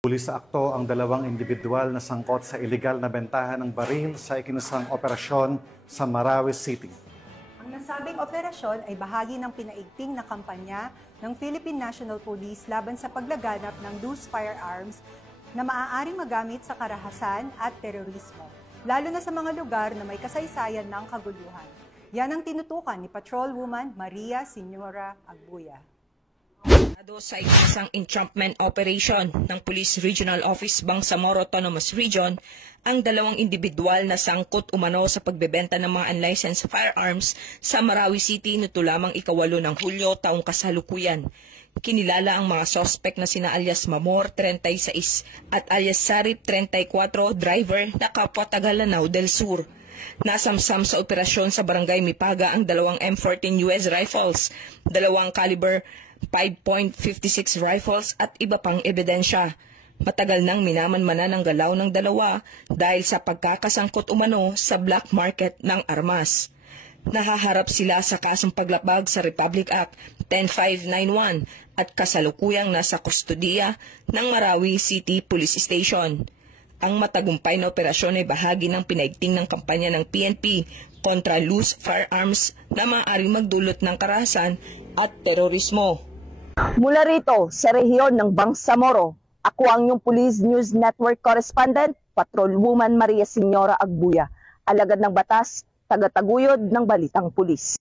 Huli sa akto ang dalawang individual na sangkot sa iligal na bentahan ng baril sa ikinasang operasyon sa Marawi City. Ang nasabing operasyon ay bahagi ng pinaigting na kampanya ng Philippine National Police laban sa paglaganap ng loose firearms na maaaring magamit sa karahasan at terorismo, lalo na sa mga lugar na may kasaysayan ng kaguluhan. Yan ang tinutukan ni Patrolwoman Maria Señora Agbuya. Sa isang entrapment operation ng Police Regional Office Bangsamoro Autonomous Region, ang dalawang individual na sangkot umano sa pagbebenta ng mga unlicensed firearms sa Marawi City nito lamang ika-8 ng Hulyo taong kasalukuyan. Kinilala ang mga sospek na sina alias Mamor, 36 at alias Sarip, 34, driver na kapwa taga Lanao del Sur. Nasamsam sa operasyon sa Barangay Mipaga ang dalawang M14 US rifles, dalawang caliber 5.56 rifles at iba pang ebidensya. Matagal nang minamanmanan ang galaw ng dalawa dahil sa pagkakasangkot umano sa black market ng armas. Nahaharap sila sa kasong paglabag sa Republic Act 10591 at kasalukuyang nasa kustodiya ng Marawi City Police Station. Ang matagumpay na operasyon ay bahagi ng pinaigting ng kampanya ng PNP kontra loose firearms na maaaring magdulot ng karahasan at terorismo. Mula rito sa rehiyon ng Bangsamoro, ako ang inyong Police News Network Correspondent, Patrolwoman Maria Señora Agbuya, alagad ng batas, tagataguyod ng Balitang Pulis.